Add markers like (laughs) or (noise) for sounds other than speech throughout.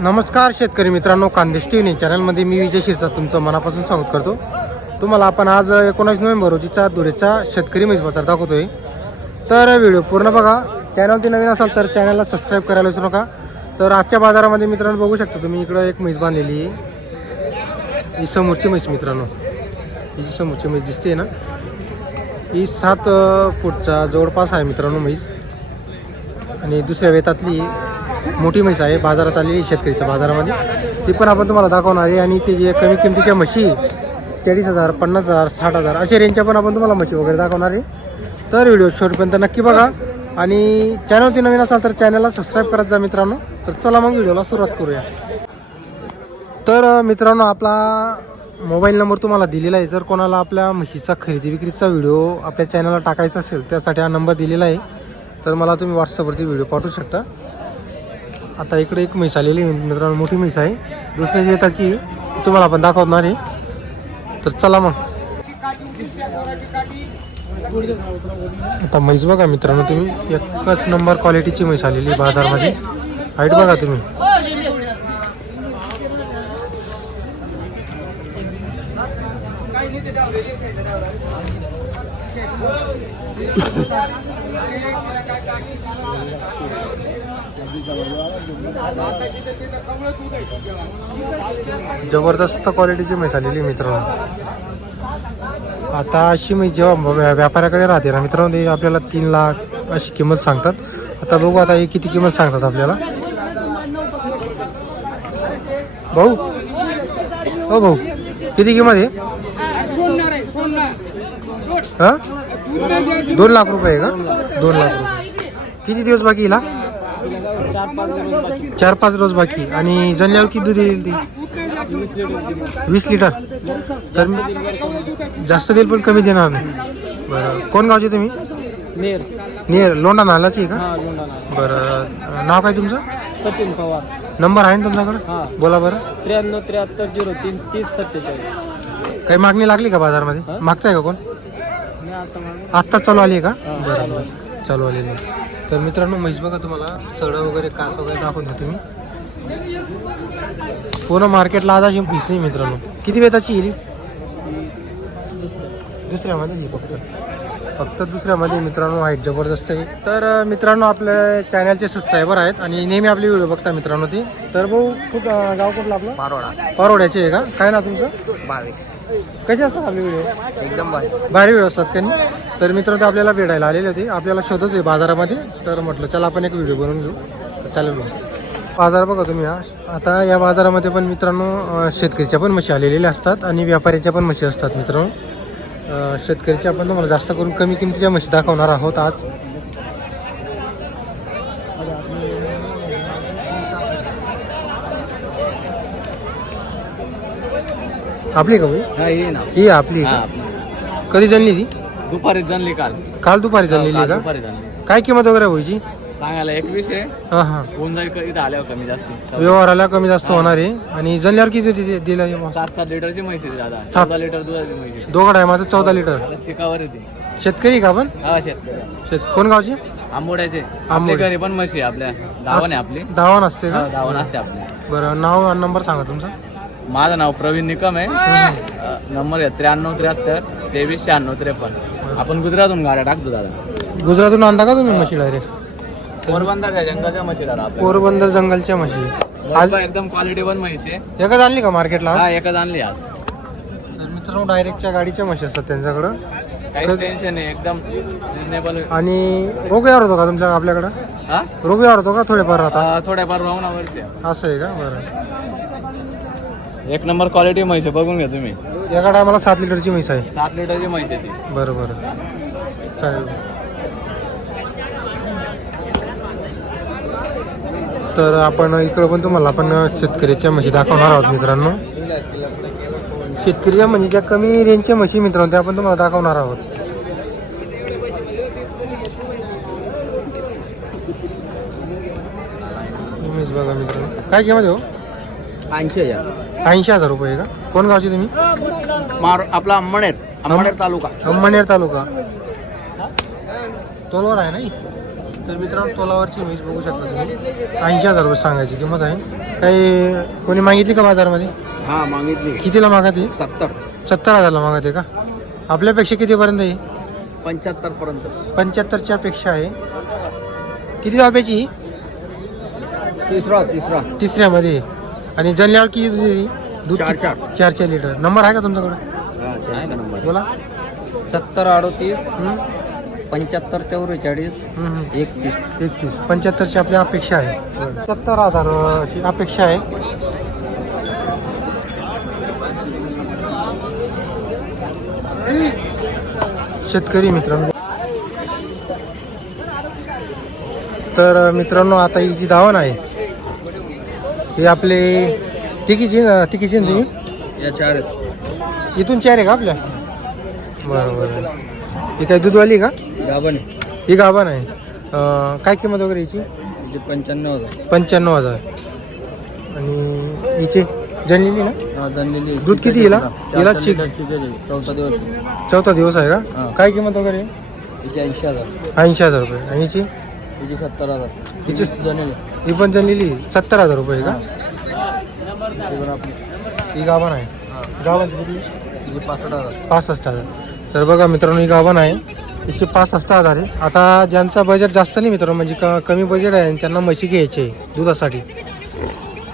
नमस्कार शेतकरी मित्रांनो खानदेश टी व्ही चॅनलमध्ये मी विजय शिरसाट तुमचं मनापासून स्वागत करतो. तुम्हाला आपण आज एकोणीस नोव्हेंबर रोजीचा धुळेचा शेतकरी म्हैस बाजार दाखवतोय. तर व्हिडिओ पूर्ण बघा. चॅनलवरती नवीन असाल तर चॅनलला सबस्क्राईब करायला विसरू नका. तर आजच्या बाजारामध्ये मित्रांनो बघू शकता तुम्ही इकडं एक म्हैस बांधलेली आहे. ही समोरची म्हैस मित्रांनो. ही जी समोरची म्हैस दिसते ना ही सात फूटचा जवळपास आहे मित्रांनो म्हैस आणि दुसऱ्या वेतातली मोठी म्हैस आहे बाजारात आलेली शेतकरीच्या बाजारामध्ये. ती पण आपण तुम्हाला दाखवणार आहे. आणि ते जे कमी किमतीच्या म्हशी चाळीस हजार पन्नास हजार साठ हजार अशा रेंजच्या पण आपण तुम्हाला म्हशी वगैरे दाखवणार आहे. तर व्हिडिओ शेवटपर्यंत नक्की बघा. आणि चॅनलवरती नवीन असाल तर चॅनलला सबस्क्राईब करत जा मित्रांनो. तर चला मग व्हिडिओला सुरुवात करूया. तर मित्रांनो आपला मोबाईल नंबर तुम्हाला दिलेला आहे. जर कोणाला आपल्या म्हशीचा खरेदी विक्रीचा व्हिडिओ आपल्या चॅनलला टाकायचा असेल त्यासाठी हा नंबर दिलेला आहे. तर मला तुम्ही व्हॉट्सअपवरती व्हिडिओ पाठवू शकता. आता इकडे एक म्हैस आलेली आहे मित्रांनो मोठी म्हैस आहे. दुसऱ्या शेताची तुम्हाला आपण दाखवणार आहे. तर चला मग. आता म्हैस बघा मित्रांनो तुम्ही एकच नंबर क्वालिटीची म्हैस आलेली आहे बाजारमध्ये. हाईट बघा तुम्ही. जबरदस्त क्वालिटीची म्हैस आलेली आहे मित्रांनो. आता अशी मी जेव्हा व्या- व्यापाऱ्याकडे राहते ना मित्रांनो ते आपल्याला तीन लाख अशी किंमत सांगतात. आता बघू आता हे किती किंमत सांगतात आपल्याला. भाऊ? हो भाऊ. किती किंमत आहे? हा? दोन लाख रुपये का? दोन लाख रुपये. किती दिवस बाकी हिला? चार पाच रोज बाकी. आणि जणल्यावर किती दूध येईल ती? वीस लिटर. तर जास्त देईल पण कमी देणार नाही. बरं. कोण गावचे तुम्ही? नेर. नेर. लोंढा नालाची का? बरं. नाव काय तुमचं? सचिन पवार. नंबर आहे ना तुमच्याकडं? हा. बोला बरं. त्र्याण्णव त्र्याहत्तर झिरो तीन तीस सत्तेचाळीस. काही मागणी लागली का बाजारमध्ये? मागताय का कोण? मी आता मागे- आत्ताच चालू आली आहे का? बरं चालू आलेली. तर मित्रांनो म्हैस बघा तुम्हाला सगळं वगैरे कास वगैरे दाखवून द्या तुम्ही पूर्ण मार्केटला आज अशी म्हैस नाही मित्रांनो. किती वेताची येईल घे फक्त फक्त दुसऱ्यामध्ये मित्रांनो आहेत जबरदस्त आहे. तर मित्रांनो आपल्या चॅनलचे सबस्क्रायबर आहेत आणि नेहमी आपले व्हिडिओ बघता मित्रांनो ते. तर भाऊ कुठं गाव कुठलं आपलं? पारोडा पारोड्याचे आहे का? काय ना तुमचं? बावीस. कसे असतात आपले व्हिडिओ एकदम भारी. भारी व्हिडिओ असतात का नाही? तर मित्रांनो ते आपल्याला भेटायला आलेले होते. आपल्याला शोधच आहे बाजारामध्ये. तर म्हटलं चला आपण एक व्हिडिओ बनवून घेऊ. तर चालेल बाजार बघा तुम्ही आता या बाजारामध्ये पण मित्रांनो शेतकरीच्या पण म्हशी आलेल्या असतात आणि व्यापाऱ्याच्या पण म्हशी असतात मित्रांनो. अं, शेतकरीच्या आपण तुम्हाला जास्त करून कमी किमतीच्या म्हशी दाखवणार आहोत आज. आपली का हा ये ना. ही आपली का? कधी जणली ती? दुपारी जाणली काल. काल दुपारी जणलेली आहे का? काय किंमत वगैरे व्हायची सांगायला एकवीस आहे हा हा. होऊन जाईल का इथं आल्यावर कमी जास्त. व्यवहाराला कमी जास्त होणार आहे. आणि जणल्यावर किती दि- दिला आहे मग? सात सात लिटरची म्हैस आहे दादा. सात. चौदा लिटर दुधाची म्हैस आहे दोघं टायमाचं चौदा लिटर. आता शिकावर येते शेतकरी का आपण? हा शेतकरी शेत कोण गावची? आंबोड्याचे. आपल्या आंबोडे. घरी पण म्हशी आहे आपल्या. दावण आहे आपली. धावण असते का? हा, दावण असते आपली. बरं नाव आणि नंबर सांगा तुमचा. माझं नाव प्रवीण निकम आहे. अ, नंबर आहे त्र्याण्णव त्र्याहत्तर तेवीस शहाण्णव त्रेपन्न. आपण गुजरातहून गाड्या टाकतो दादा. गुजरातून आणता का तुम्ही म्हशी डायरेक्ट? पोरबंदरच्या जंगलाच्या म्हशी दादा आपल्या पोरबंदर जंगलच्या म्हशी आज एकदम क्वालिटी पण म्हशी. आहे एकच आणली का मार्केटला हा एकच आणली आज. तर मित्रांनो डायरेक्टच्या गाडीच्या म्हशी असतात त्यांच्याकडं. काहीच टेन्शन नाही एकदम रिजनेबल आणि रोग यावर होतो का तुमच्या आपल्याकडं? हा? रोग यावर होतो का थोडेफार आता? अ, थोड्याफार राहून असं आहे का? बरं. एक नंबर क्वालिटी म्हैस आहे बघून घ्या तुम्ही. एका टायमाला सात लिटरची म्हैस आहे. सात लिटरची म्हैस आहे ती. बरं बरं. चालेल. तर आपण इकडं पण तुम्हाला आपण शेतकऱ्याच्या म्हशी दाखवणार आहोत मित्रांनो. शेतकऱ्याच्या म्हशीच्या कमी रेंजच्या म्हशी मित्रांनो त्या आपण तुम्हाला दाखवणार आहोत. बघा मित्रांनो. काय किंमत हो? ऐंशी हजार. ऐंशी हजार रुपये का? कोण गावची तुम्ही? मार आपला अंबणेर अंबणेर तालुका. अंमनेर तालुका. तोलवर आहे ना? तर मित्रांनो तोलावरची म्हैस बघू शकता तुम्ही. ऐंशी हजार रुपये सांगायची किंमत आहे. काही कोणी मागितली का बाजारामध्ये? हा मागितली. कितीला मागत? आहे सत्तर. सत्तर हजारला मागत आहे का? आपल्यापेक्षा कितीपर्यंत आहे? पंच्याहत्तर पर्यंत. पंच्याहत्तरच्या पेक्षा आहे. किती जाब्याची तिसरा तिसरा. तिसऱ्यामध्ये. आणि जल्ल्यावर किती दूध चार? चार चार. चार लिटर नंबर आहे का तुमच्याकडे? बोला. सत्तर अडोतीस. पंच्याहत्तर चौवेचाळीस. एकतीस. एकतीस. पंच्याहत्तरची आपली अपेक्षा आहे. सत्तर हजारची अपेक्षा आहे. शेतकरी मित्रांनो. तर मित्रांनो आता ही जी धावण आहे ही आपले तिकीची ना तिकीची ना तुम्ही? या चार आहेत. इथून चार आहे का आपल्या? बरं बरं ही काय दूधवाली का? गाभण ही गाभण आहे. अं, काय किंमत वगैरे हिची? म्हणजे पंच्याण्णव हजार. पंच्याण्णव हजार. आणि हिचे जनलेली ना? हा जनलेली दूध किती हिला? हिला चिक- चौथा दिवस आहे. चौथा दिवस आहे हा. का काय किंमत वगैरे? तिचे ऐंशी हजार. ऐंशी हजार रुपये. आणि हिची? तिचे सत्तर हजार. तिचे जनेल ही पण जनलेली सत्तर हजार रुपये का? आपली. ही गाभण आहे. हा. गाभण किती? तिचे पासष्ट हजार. पासष्ट हजार. तर बघा मित्रांनो ही गाभण आहे. हिचे पासष्ट हजार आहे आता ज्यांचा बजेट जास्त नाही मित्रांनो म्हणजे क कमी बजेट आहे आणि त्यांना म्हशी घ्यायची आहे दुधासाठी.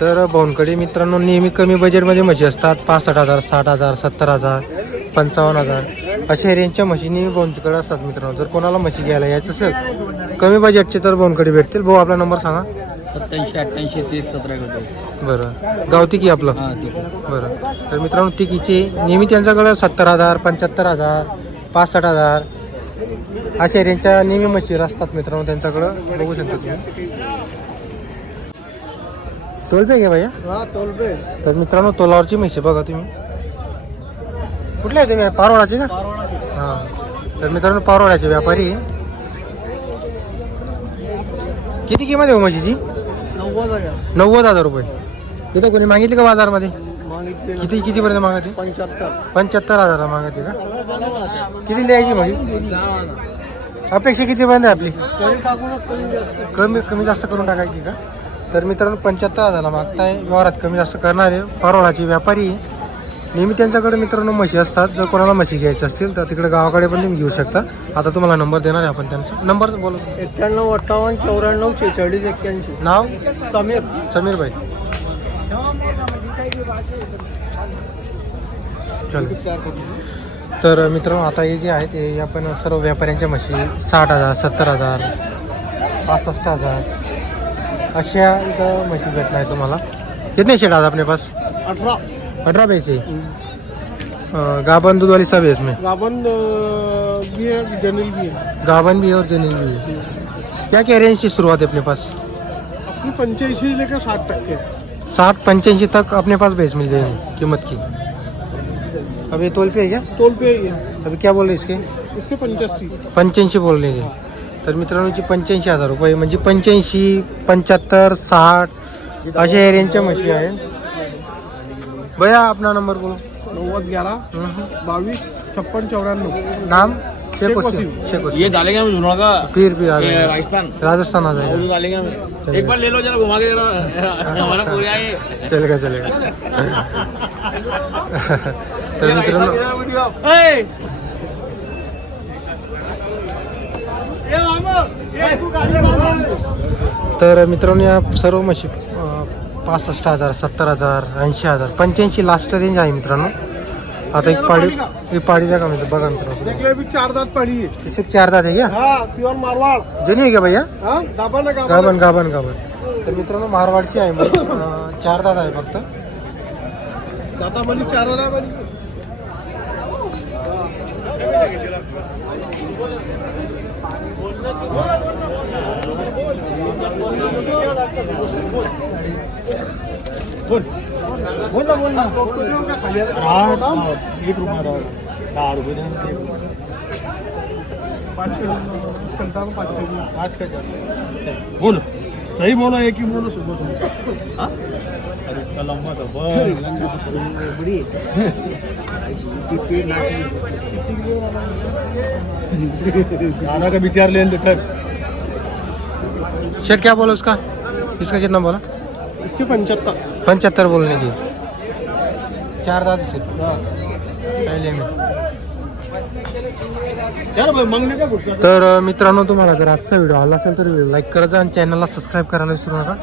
तर भाऊंकडे मित्रांनो नेहमी कमी बजेटमध्ये म्हशी असतात. पासष्ट हजार साठ हजार सत्तर हजार पंचावन्न हजार. अशा रेंजच्या म्हशीनी भाऊंकडे असतात मित्रांनो. जर कोणाला म्हशी घ्यायला यायचं असेल कमी बजेटचे तर भाऊंकडे भेटतील. भाऊ आपला नंबर सांगा. सत्याऐंशी अठ्ठ्याऐंशी तीस सतरा बरं. गावती की आपलं? बरं. तर मित्रांनो तिकीचे नेहमी त्यांच्याकडं सत्तर हजार पंच्याहत्तर हजार पासष्ट हजार अशा रेंजच्या नेहमी मशीर असतात मित्रांनो त्यांच्याकडं. बघू शकता तुम्ही. तोलपे घ्या भैया? हा तर मित्रांनो तोलावरची म्हशी बघा तुम्ही. कुठले आहे तुम्ही? पारोळाचे का? हां. तर मित्रांनो पारोळ्याचे व्यापारी. किती किंमत आहे हो म्हशीची? नव्वद हजार. नव्वद हजार रुपये. इथं कोणी मागितली का बाजारमध्ये? मागितले किती कितीपर्यंत मागते पंच्याहत्तर. पंच्याहत्तर हजारला मागते का? किती द्यायची मग अपेक्षा कितीपर्यंत आहे आपली? कमी कमी जास्त करून टाकायची का? तर मित्रांनो पंच्याहत्तर हजारला मागताय. व्यवहारात कमी जास्त करणार आहे. पारोळाचे व्यापारी. नेहमी त्यांच्याकडे मित्रांनो म्हशी असतात. जर कोणाला म्हशी घ्यायची असतील तर तिकडे गावाकडे पण तुम्ही घेऊ शकता. आता तुम्हाला नंबर देणार आहे आपण त्यांचा. नंबर बोला. एक्क्याण्णव अठ्ठावन्न चौऱ्याण्णव छेचाळीस एक्क्याऐंशी. नाव? समीर. समीर भाई. चल. तर मित्रांनो आता हे जे आहे ते आपण सर्व व्यापाऱ्यांच्या म्हशी साठ हजार सत्तर हजार पासष्ट हजार अशा इथं म्हशी भेटणार आहे तुम्हाला. कितने शेड आज अपने पास? अठरा. अठारह पैसे. गाबन दूध वाली सब है इसमें गाबन भी है जनील भी है गाबन भी है और जनील भी है क्या क्या रेंज की शुरुआत है अपने पास? अपनी पंच्याऐंशी लेकर साठ टक्के. साठ पंच्याऐंशी तक अपने पास भैंस मिल जाएगी कीमत की? अब ये तोल पे है क्या? टोल पे है अभी क्या बोल रहे इसके? इसके पंच्याऐंशी पंच्याऐंशी बोल रहे हैं तर मित्रांनो पंच्याऐंशी हज़ार रुपये म्हणजे पंच्याऐंशी पंच्याहत्तर साठ अशा या रेंजच्या म्हशी आहेत भैया अपना नंबर बोलो. नव्वद ग्यारह हम्म. बावीस छप्पन चौरानवे नाम? शेख वसीम. वसीम। शेख वसीम. ये डालेंगे हम जुनवा का? फिर फिर आ जाएगा राजस्थान. राजस्थान आ जाएगा. वो डालेंगे हम. एक बार ले लो जरा घुमा के जरा. (laughs) हमारा पूरा ये चलेगा चलेगा. (laughs) तर मित्रांनो तर मित्रांनो या सर्व म्हशी पासष्ट हजार सत्तर हजार ऐंशी हजार पंच्याऐंशी लास्ट रेंज आहे मित्रांनो. आता एक पाडी एक पाडीच्या का मित्र बघा मित्रांनो. भी चार दांत पड़ी है सिर्फ चार दात आहे हाँ प्योर मारवाड़. जनी आहे का भैया? गाबन गाबन गाबन तर मित्रांनो मारवाडची आहे चार दात आहे फक्त. चार बोल बोल ना बोल ना एक रुपया दहा रुपये पाच किलो चलता हूँ किलो पाँच का बोल सही बोलो एक ही बोलो सुबह सुबह। अरे इतना लंबा बड़ी (laughs) दादा का विचार लेन ठर शेट क्या बोलो उसका? इसका कितना बोला? इसके पंचहत्तर। पंच्याहत्तर बोलने की। चार दात से? पहिले में। तर मित्रांनो तुम्हाला जर आजचा व्हिडिओ आला असेल तर लाईक करा आणि चॅनलला सबस्क्राईब करायला विसरू नका.